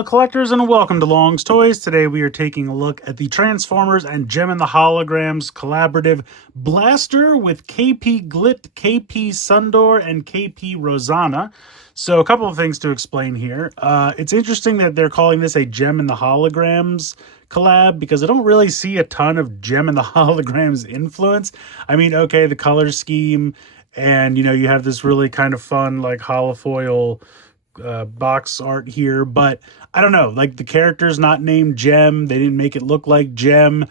fellow collectors, and welcome to Long's Toys. Today we are taking a look at the Transformers and Gem and the Holograms collaborative blaster with KP Glit, KP Sundor, and KP Rosanna. So a couple of things to explain here. It's interesting that they're calling this a Gem and the Holograms collab because I don't really see a ton of Gem and the Holograms influence. I mean, okay, the color scheme, and you have this really kind of fun like holofoil box art here, but I don't know, like the character's not named Gem. They didn't make it look like Gem.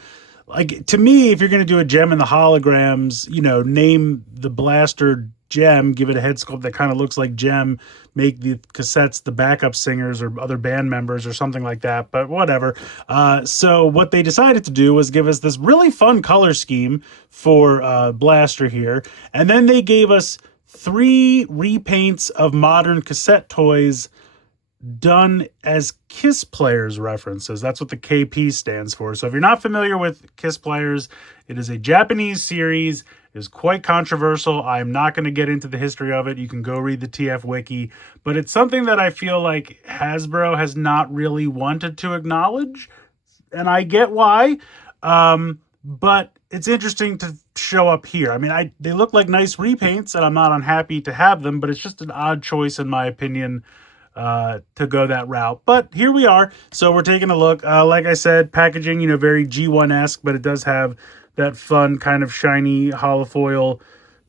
Like, to me, if you're going to do a Gem and the Holograms, name the blaster Gem, give it a head sculpt that kind of looks like Gem, make the cassettes the backup singers or other band members or something like that, but whatever. So what they decided to do was give us this really fun color scheme for blaster here, and then they gave us 3 repaints of modern cassette toys done as Kiss Players references. That's what the KP stands for. So if you're not familiar with Kiss Players, it is a Japanese series. It is quite controversial. I'm not going to get into the history of it. You can go read the TF Wiki. But it's something that I feel like Hasbro has not really wanted to acknowledge. And I get why. But it's interesting to show up here. I mean, they look like nice repaints, and I'm not unhappy to have them, but it's just an odd choice, in my opinion, to go that route. But here we are. So we're taking a look. Like I said, packaging, very G1-esque, but it does have that fun kind of shiny holofoil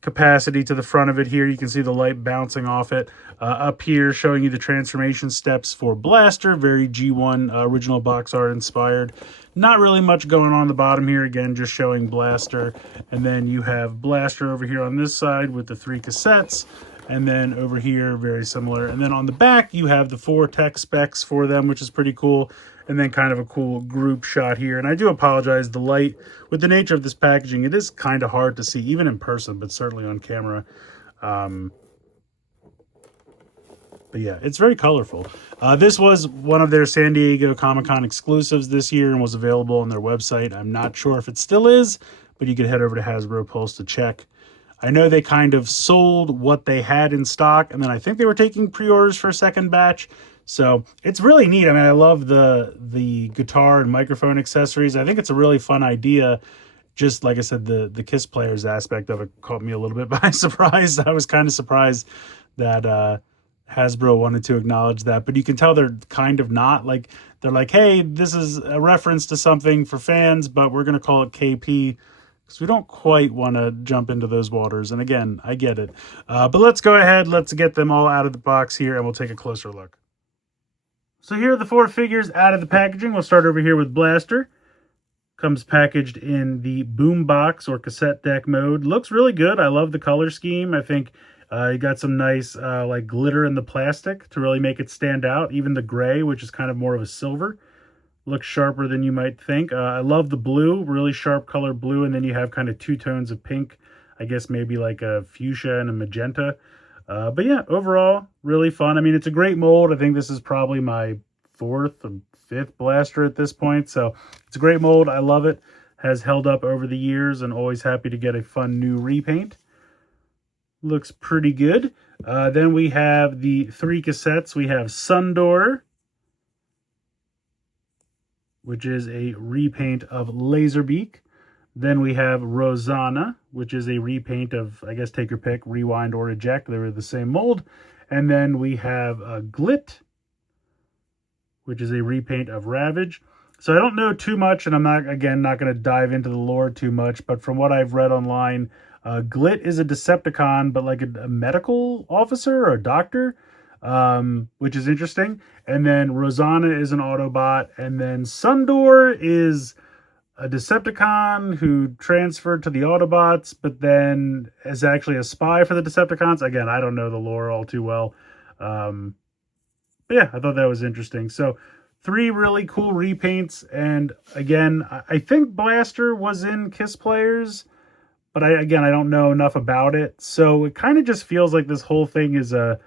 capacity to the front of it here. You can see the light bouncing off it. Up here, showing you the transformation steps for Blaster. Very G1 original box art inspired. Not really much going on the bottom here. Again, just showing Blaster. And then you have Blaster over here on this side with the 3 cassettes. And then over here, very similar. And then on the back, you have the 4 tech specs for them, which is pretty cool. And then kind of a cool group shot here. And I do apologize, the light, with the nature of this packaging, it is kind of hard to see, even in person, but certainly on camera. But yeah, it's very colorful. This was one of their San Diego Comic-Con exclusives this year and was available on their website. I'm not sure if it still is, but you can head over to Hasbro Pulse to check. I know they kind of sold what they had in stock, and then I think they were taking pre-orders for a second batch. So it's really neat. I mean, I love the guitar and microphone accessories. I think it's a really fun idea. Just like I said, the Kiss Players aspect of it caught me a little bit by surprise. I was kind of surprised that Hasbro wanted to acknowledge that, but you can tell they're kind of not. Like, they're like, hey, this is a reference to something for fans, but we're going to call it KP because we don't quite want to jump into those waters. And again, I get it. But let's go ahead. Let's get them all out of the box here, and we'll take a closer look. So here are the 4 figures out of the packaging. We'll start over here with Blaster. Comes packaged in the boombox or cassette deck mode. Looks really good. I love the color scheme. I think you got some nice like glitter in the plastic to really make it stand out. Even the gray, which is kind of more of a silver, looks sharper than you might think. I love the blue, really sharp color blue, and then you have kind of 2 tones of pink. I guess maybe like a fuchsia and a magenta. But yeah, overall, really fun. I mean, it's a great mold. I think this is probably my 4th or 5th Blaster at this point. So it's a great mold. I love it. Has held up over the years, and always happy to get a fun new repaint. Looks pretty good. Then we have the 3 cassettes. We have Sundor, which is a repaint of Laserbeak. Then we have Rosanna, which is a repaint of, I guess, take your pick, rewind or eject. They're the same mold. And then we have Glit, which is a repaint of Ravage. So I don't know too much, and I'm not going to dive into the lore too much, but from what I've read online, Glit is a Decepticon, but like a medical officer or a doctor, which is interesting. And then Rosanna is an Autobot, and then Sundor is a Decepticon who transferred to the Autobots, but then is actually a spy for the Decepticons. Again, I don't know the lore all too well. But yeah, I thought that was interesting. So 3 really cool repaints. And again, I think Blaster was in Kiss Players, but I don't know enough about it. So it kind of just feels like this whole thing is a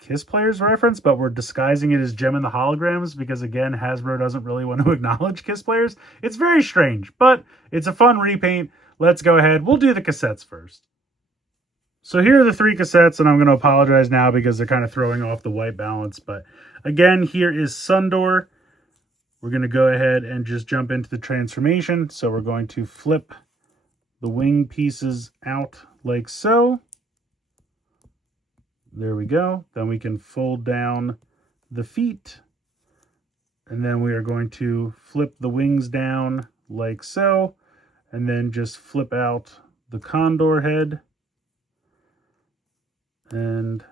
Kiss Players reference, but we're disguising it as Gem and the Holograms because, again, Hasbro doesn't really want to acknowledge Kiss Players. It's very strange, but it's a fun repaint. Let's go ahead. We'll do the cassettes first. So here are the 3 cassettes, and I'm going to apologize now because they're kind of throwing off the white balance, but Again, here is Sundor. We're going to go ahead and just jump into the transformation. So we're going to flip the wing pieces out like so. There we go. Then we can fold down the feet. And then we are going to flip the wings down like so. And then just flip out the condor head. And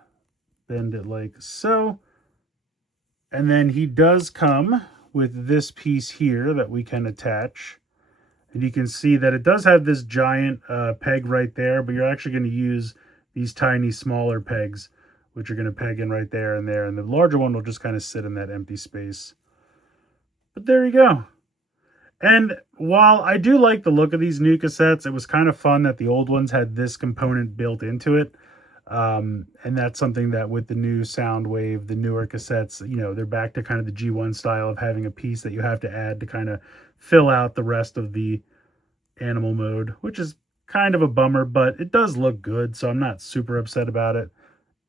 bend it like so. And then he does come with this piece here that we can attach. And you can see that it does have this giant peg right there, but you're actually going to use these tiny smaller pegs, which are going to peg in right there and there. And the larger one will just kind of sit in that empty space. But there you go. And while I do like the look of these new cassettes, it was kind of fun that the old ones had this component built into it. And that's something that with the new Soundwave, the newer cassettes, you know, they're back to kind of the G1 style of having a piece that you have to add to kind of fill out the rest of the animal mode, which is kind of a bummer, but it does look good, so I'm not super upset about it.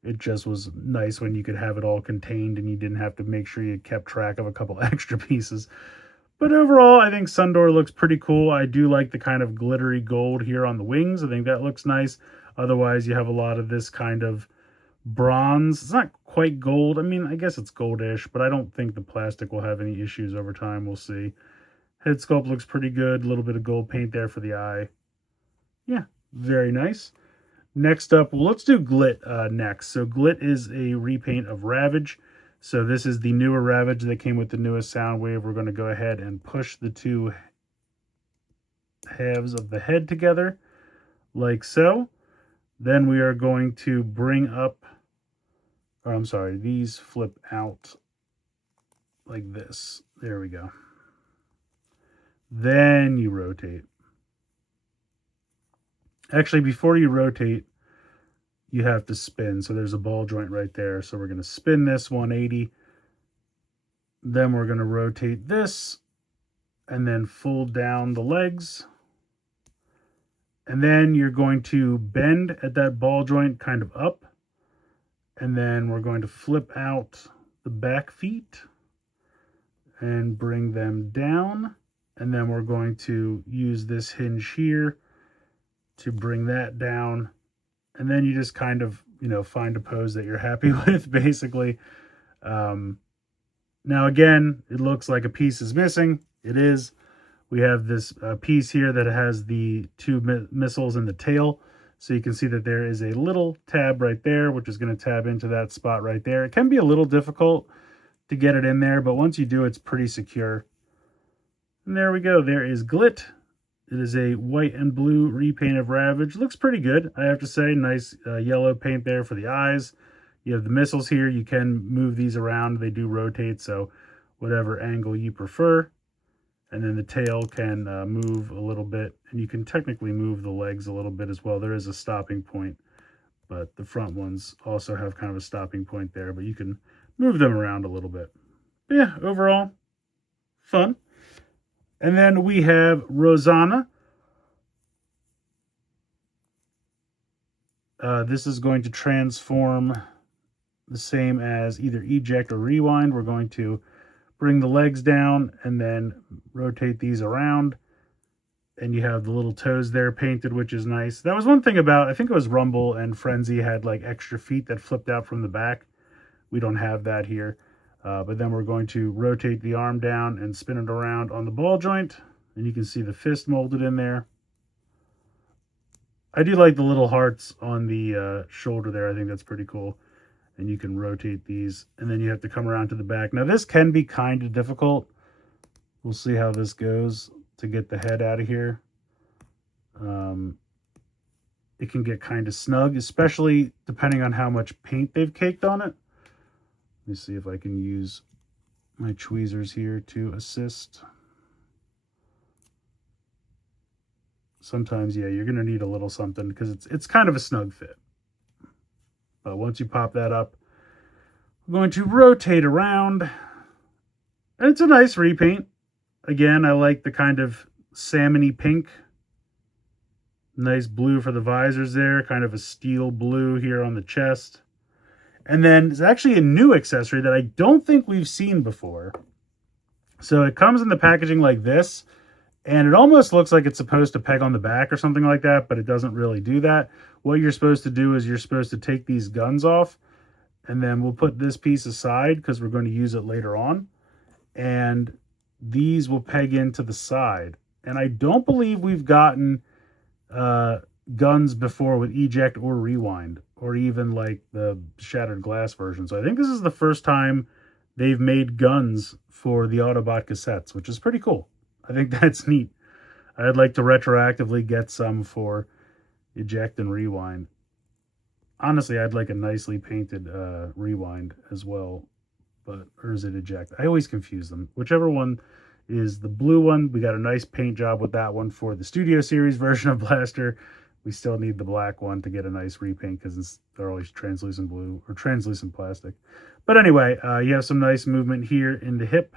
It just was nice when you could have it all contained and you didn't have to make sure you kept track of a couple extra pieces. But overall, I think Sundor looks pretty cool. I do like the kind of glittery gold here on the wings. I think that looks nice. Otherwise, you have a lot of this kind of bronze. It's not quite gold. I mean, I guess it's goldish, but I don't think the plastic will have any issues over time. We'll see. Head sculpt looks pretty good. A little bit of gold paint there for the eye. Yeah, very nice. Next up, well, let's do Glit next. So Glit is a repaint of Ravage. So this is the newer Ravage that came with the newest Soundwave. We're going to go ahead and push the two halves of the head together like so. Then we are going to bring up, or I'm sorry, these flip out like this. There we go. Then you rotate. Actually, before you rotate, you have to spin. So there's a ball joint right there. So we're going to spin this 180. Then we're going to rotate this and then fold down the legs. And then you're going to bend at that ball joint kind of up. And then we're going to flip out the back feet and bring them down. And then we're going to use this hinge here to bring that down. And then you just kind of, you know, find a pose that you're happy with, basically. Now, again, it looks like a piece is missing. It is. We have this piece here that has the two missiles in the tail. So you can see that there is a little tab right there, which is going to tab into that spot right there. It can be a little difficult to get it in there, but once you do, it's pretty secure. And there we go. There is Glit. It is a white and blue repaint of Ravage. Looks pretty good, I have to say. Nice yellow paint there for the eyes. You have the missiles here. You can move these around. They do rotate, so whatever angle you prefer. And then the tail can move a little bit. And you can technically move the legs a little bit as well. There is a stopping point, but the front ones also have kind of a stopping point there. But you can move them around a little bit. But yeah, overall, fun. And then we have Rosanna. This is going to transform the same as either eject or rewind. We're going to bring the legs down and then rotate these around. And you have the little toes there painted, which is nice. That was one thing about, I think it was Rumble and Frenzy had like extra feet that flipped out from the back. We don't have that here. But then we're going to rotate the arm down and spin it around on the ball joint. And you can see the fist molded in there. I do like the little hearts on the shoulder there. I think that's pretty cool. And you can rotate these. And then you have to come around to the back. Now this can be kind of difficult. We'll see how this goes to get the head out of here. It can get kind of snug, especially depending on how much paint they've caked on it. Let me see if I can use my tweezers here to assist. Sometimes, yeah, you're going to need a little something because it's kind of a snug fit. But once you pop that up, I'm going to rotate around. And it's a nice repaint. Again, I like the kind of salmon-y pink. Nice blue for the visors there. Kind of a steel blue here on the chest. And then it's actually a new accessory that I don't think we've seen before. So it comes in the packaging like this, and it almost looks like it's supposed to peg on the back or something like that, but it doesn't really do that. What you're supposed to do is you're supposed to take these guns off, and then we'll put this piece aside because we're going to use it later on. And these will peg into the side. And I don't believe we've gotten guns before with eject or rewind, or even like the shattered glass version. So I think this is the first time they've made guns for the Autobot cassettes, which is pretty cool. I think that's neat. I'd like to retroactively get some for eject and rewind. Honestly, I'd like a nicely painted rewind as well. But, or is it eject? I always confuse them. Whichever one is the blue one, we got a nice paint job with that one for the Studio Series version of Blaster. We still need the black one to get a nice repaint because they're always translucent blue or translucent plastic. But anyway, you have some nice movement here in the hip,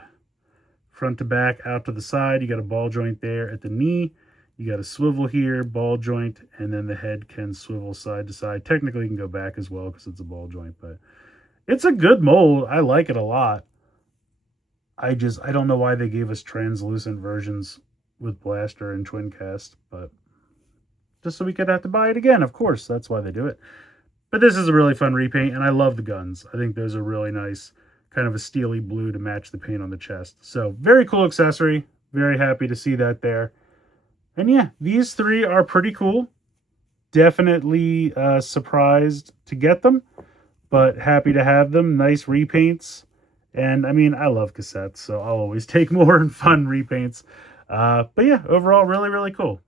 front to back, out to the side. You got a ball joint there at the knee. You got a swivel here, ball joint, and then the head can swivel side to side. Technically, you can go back as well because it's a ball joint, but it's a good mold. I like it a lot. I don't know why they gave us translucent versions with Blaster and Twin Cast, but just so we could have to buy it again, of course. That's why they do it. But this is a really fun repaint, and I love the guns. I think those are really nice, kind of a steely blue to match the paint on the chest. So very cool accessory. Very happy to see that there. And yeah, these three are pretty cool. Definitely surprised to get them, but happy to have them. Nice repaints. And I mean, I love cassettes, so I'll always take more and fun repaints. But yeah, overall, really, really cool.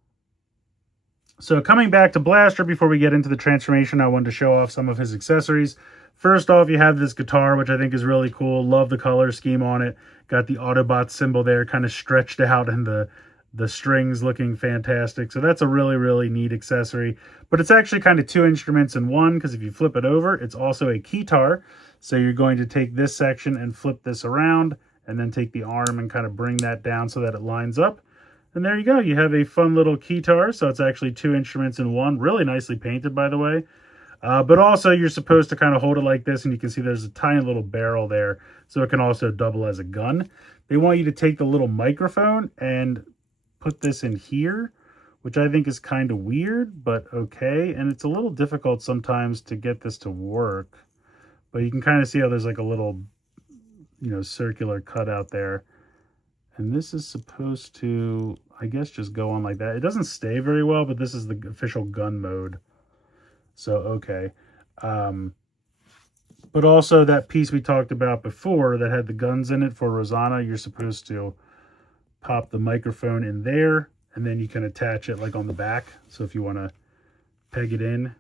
So coming back to Blaster, before we get into the transformation, I wanted to show off some of his accessories. First off, you have this guitar, which I think is really cool. Love the color scheme on it. Got the Autobot symbol there, kind of stretched out, and the strings looking fantastic. So that's a really, really neat accessory. But it's actually kind of two instruments in one, because if you flip it over, it's also a keytar. So you're going to take this section and flip this around, and then take the arm and kind of bring that down so that it lines up. And there you go. You have a fun little keytar. So it's actually two instruments in one. Really nicely painted, by the way. But also you're supposed to kind of hold it like this, and you can see there's a tiny little barrel there. So it can also double as a gun. They want you to take the little microphone and put this in here, which I think is kind of weird, but okay. And it's a little difficult sometimes to get this to work. But you can kind of see how there's like a little, circular cutout there. And this is supposed to, I guess, just go on like that. It doesn't stay very well, but this is the official gun mode. So, okay. But also that piece we talked about before that had the guns in it for Rosanna, you're supposed to pop the microphone in there, and then you can attach it like on the back. So if you want to peg it in,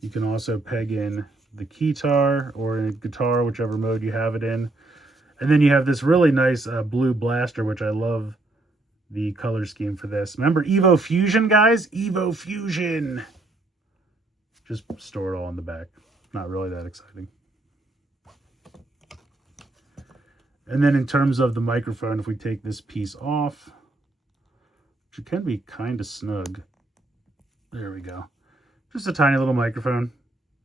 you can also peg in the keytar or in guitar, whichever mode you have it in. And then you have this really nice blue Blaster, which I love the color scheme for this. Remember Evo Fusion, guys? Evo Fusion! Just store it all on the back. Not really that exciting. And then in terms of the microphone, if we take this piece off, which can be kind of snug. There we go. Just a tiny little microphone.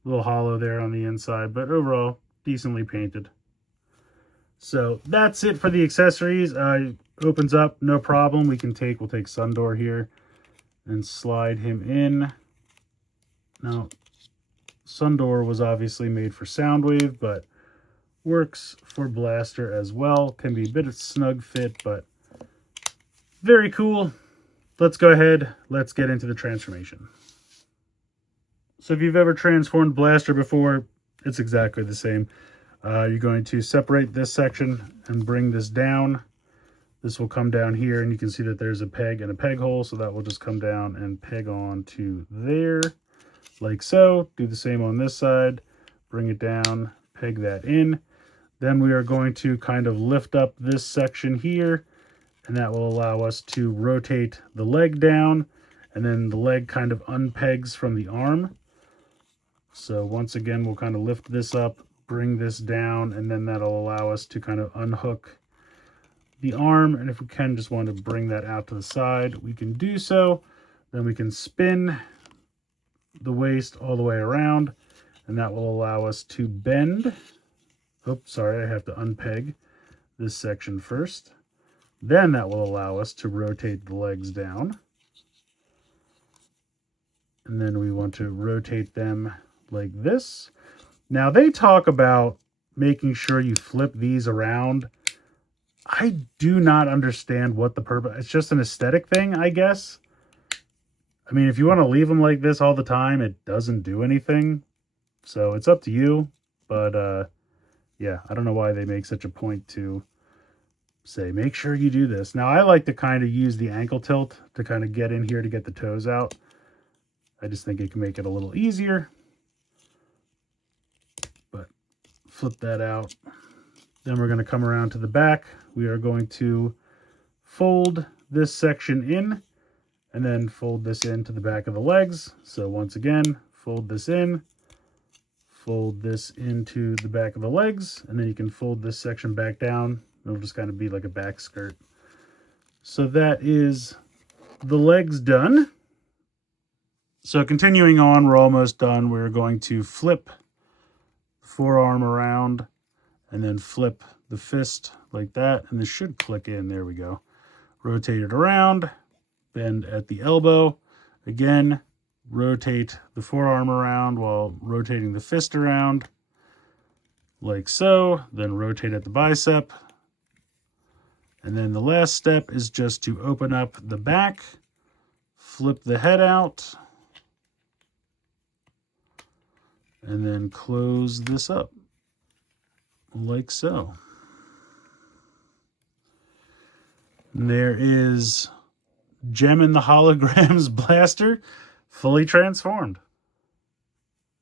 A little hollow there on the inside, but overall, decently painted. So that's it for the accessories. Opens up, no problem. We'll take Sundor here and slide him in. Now, Sundor was obviously made for Soundwave, but works for Blaster as well. Can be a bit of snug fit, but very cool. Let's go ahead. Let's get into the transformation. So if you've ever transformed Blaster before, it's exactly the same. You're going to separate this section and bring this down. This will come down here, and you can see that there's a peg and a peg hole, so that will just come down and peg on to there, like so. Do the same on this side. Bring it down, peg that in. Then we are going to kind of lift up this section here, and that will allow us to rotate the leg down, and then the leg kind of unpegs from the arm. So once again, we'll kind of lift this up, bring this down, and then that'll allow us to kind of unhook the arm. And if we just want to bring that out to the side, we can do so. Then we can spin the waist all the way around, And that will allow us to bend. Oops, sorry, I have to unpeg this section first. Then that will allow us to rotate the legs down. And then we want to rotate them like this. Now they talk about making sure you flip these around. I do not understand what the purpose. It's just an aesthetic thing, I guess. I mean, if you want to leave them like this all the time, it doesn't do anything. So it's up to you. But yeah, I don't know why they make such a point to say, make sure you do this. Now, I like to kind of use the ankle tilt to kind of get in here to get the toes out. I just think it can make it a little easier. But flip that out. Then we're going to come around to the back. We are going to fold this section in and then fold this into the back of the legs. So once again, fold this in, fold this into the back of the legs, and then you can fold this section back down. It'll just kind of be like a back skirt. So that is the legs done. So continuing on, we're almost done. We're going to flip the forearm around and then flip the fist like that. And this should click in. There we go. Rotate it around, bend at the elbow. Again, rotate the forearm around while rotating the fist around like so. Then rotate at the bicep. And then the last step is just to open up the back, flip the head out, and then close this up like so. And there is Gem in the Holograms Blaster fully transformed.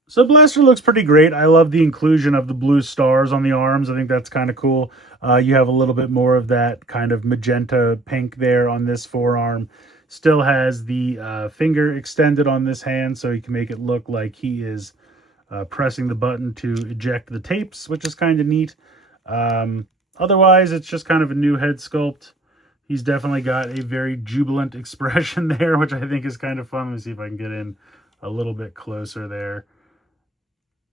So Blaster looks pretty great. I love the inclusion of the blue stars on the arms. I think that's kind of cool. You have a little bit more of that kind of magenta pink there on this forearm. Still has the finger extended on this hand, so you can make it look like he is pressing the button to eject the tapes, which is kind of neat. Otherwise, it's just kind of a new head sculpt. He's definitely got a very jubilant expression there, which I think is kind of fun. Let me see if I can get in a little bit closer there.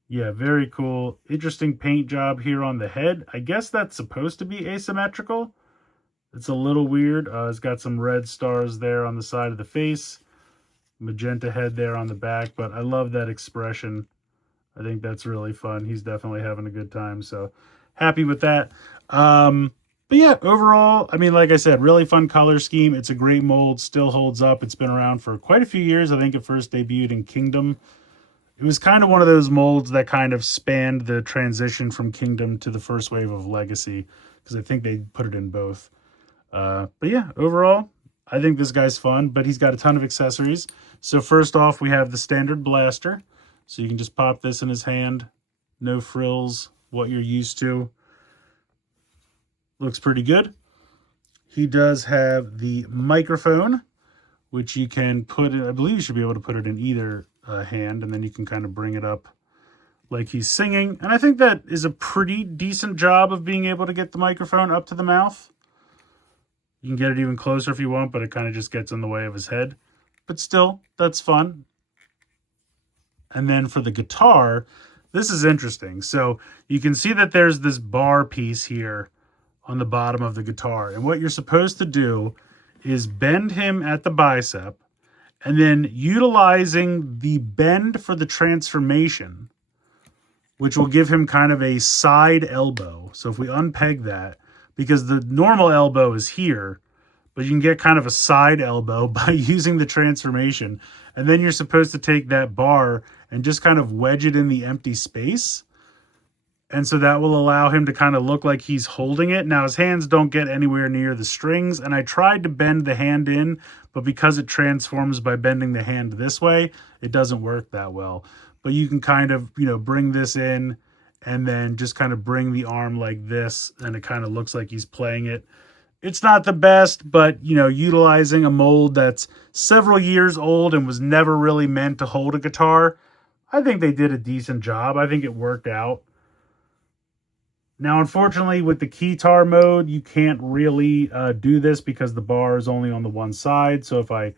Yeah, very cool. Interesting paint job here on the head. I guess that's supposed to be asymmetrical. It's a little weird. It's got some red stars there on the side of the face. Magenta head there on the back, but I love that expression. I think that's really fun. He's definitely having a good time, so happy with that. But yeah, overall, I mean, like I said, really fun color scheme. It's a great mold, still holds up. It's been around for quite a few years. I think it first debuted in Kingdom. It was kind of one of those molds that kind of spanned the transition from Kingdom to the first wave of Legacy, because I think they put it in both. But yeah, overall, I think this guy's fun, but he's got a ton of accessories. So first off, we have the standard blaster. So you can just pop this in his hand. No frills, what you're used to. Looks pretty good. He does have the microphone, which you can put in, I believe you should be able to put it in either hand, and then you can kind of bring it up like he's singing. And I think that is a pretty decent job of being able to get the microphone up to the mouth. You can get it even closer if you want, but it kind of just gets in the way of his head. But still, that's fun. And then for the guitar, this is interesting. So you can see that there's this bar piece here on the bottom of the guitar. And what you're supposed to do is bend him at the bicep, and then utilizing the bend for the transformation, which will give him kind of a side elbow. So if we unpeg that, because the normal elbow is here, but you can get kind of a side elbow by using the transformation. And then you're supposed to take that bar and just kind of wedge it in the empty space. And so that will allow him to kind of look like he's holding it. Now his hands don't get anywhere near the strings, and I tried to bend the hand in, but because it transforms by bending the hand this way, it doesn't work that well. But you can kind of, you know, bring this in and then just kind of bring the arm like this, and it kind of looks like he's playing it. It's not the best, but, you know, utilizing a mold that's several years old and was never really meant to hold a guitar, I think they did a decent job. I think it worked out. Now, unfortunately, with the keytar mode, you can't really do this because the bar is only on the one side. So if I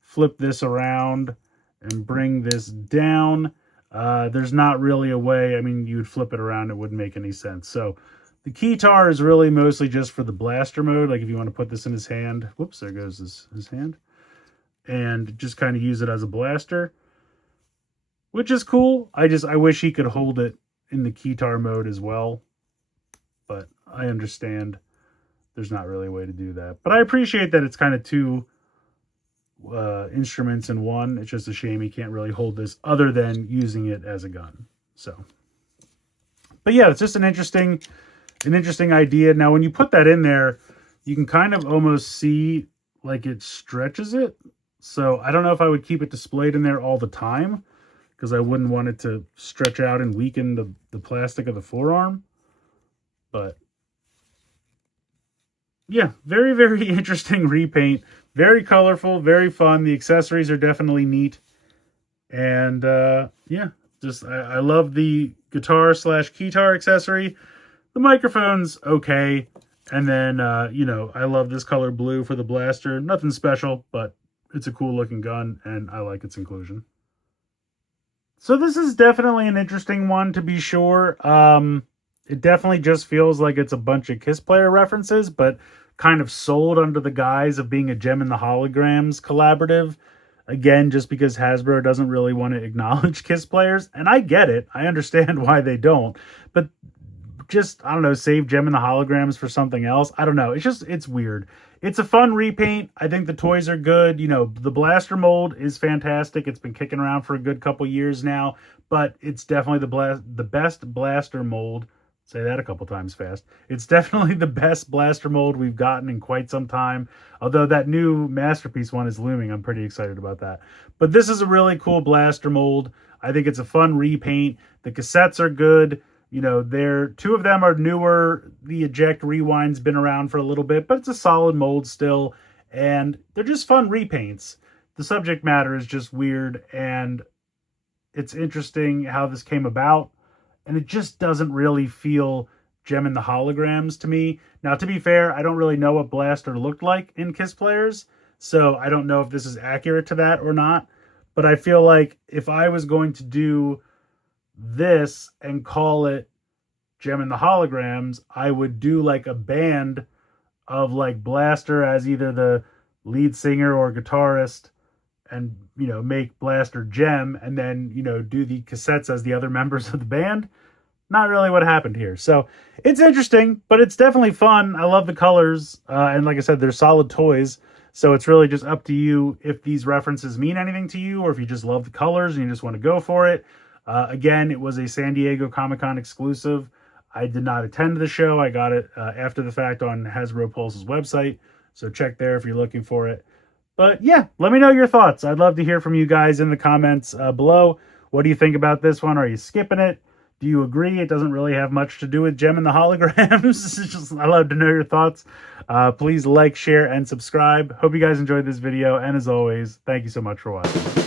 flip this around and bring this down, There's not really a way. I mean, you would flip it around, it wouldn't make any sense. So the keytar is really mostly just for the blaster mode. Like if you want to put this in his hand, whoops, there goes his hand, and just kind of use it as a blaster, which is cool. I wish he could hold it in the keytar mode as well, but I understand there's not really a way to do that. But I appreciate that it's kind of two instruments in one. It's just a shame he can't really hold this other than using it as a gun. So, but yeah, it's just an interesting idea. Now, when you put that in there, you can kind of almost see like it stretches it. So I don't know if I would keep it displayed in there all the time, because I wouldn't want it to stretch out and weaken the plastic of the forearm. But yeah, very, very interesting repaint. Very colorful, very fun. The accessories are definitely neat. And yeah, just I love the guitar / keytar accessory. The microphone's okay. And then, you know, I love this color blue for the blaster. Nothing special, but it's a cool looking gun, and I like its inclusion. So this is definitely an interesting one, to be sure. It definitely just feels like it's a bunch of Kiss player references, but kind of sold under the guise of being a Gem and the Holograms collaborative. Again, just because Hasbro doesn't really want to acknowledge Kiss players. And I get it. I understand why they don't. But just, I don't know, save Gem and the Holograms for something else. I don't know. It's weird. It's a fun repaint. I think the toys are good. You know, the blaster mold is fantastic. It's been kicking around for a good couple years now. But it's definitely the best blaster mold. Say that a couple times fast. It's definitely the best blaster mold we've gotten in quite some time. Although that new Masterpiece one is looming. I'm pretty excited about that. But this is a really cool blaster mold. I think it's a fun repaint. The cassettes are good. You know, two of them are newer. The Eject Rewind's been around for a little bit, but it's a solid mold still. And they're just fun repaints. The subject matter is just weird. And it's interesting how this came about. And it just doesn't really feel Gem and the Holograms to me. Now, to be fair, I don't really know what Blaster looked like in Kiss players, so I don't know if this is accurate to that or not. But I feel like if I was going to do this and call it Gem and the Holograms, I would do like a band of like Blaster as either the lead singer or guitarist, and, you know, make Blaster Gem, and then, you know, do the cassettes as the other members of the band. Not really what happened here. So it's interesting, but it's definitely fun. I love the colors. And like I said, they're solid toys. So it's really just up to you if these references mean anything to you, or if you just love the colors and you just want to go for it. Again, it was a San Diego Comic-Con exclusive. I did not attend the show. I got it after the fact on Hasbro Pulse's website. So check there if you're looking for it. But yeah, let me know your thoughts. I'd love to hear from you guys in the comments below. What do you think about this one? Are you skipping it? Do you agree it doesn't really have much to do with Gem and the Holograms? I'd love to know your thoughts. Please like, share, and subscribe. Hope you guys enjoyed this video. And as always, thank you so much for watching.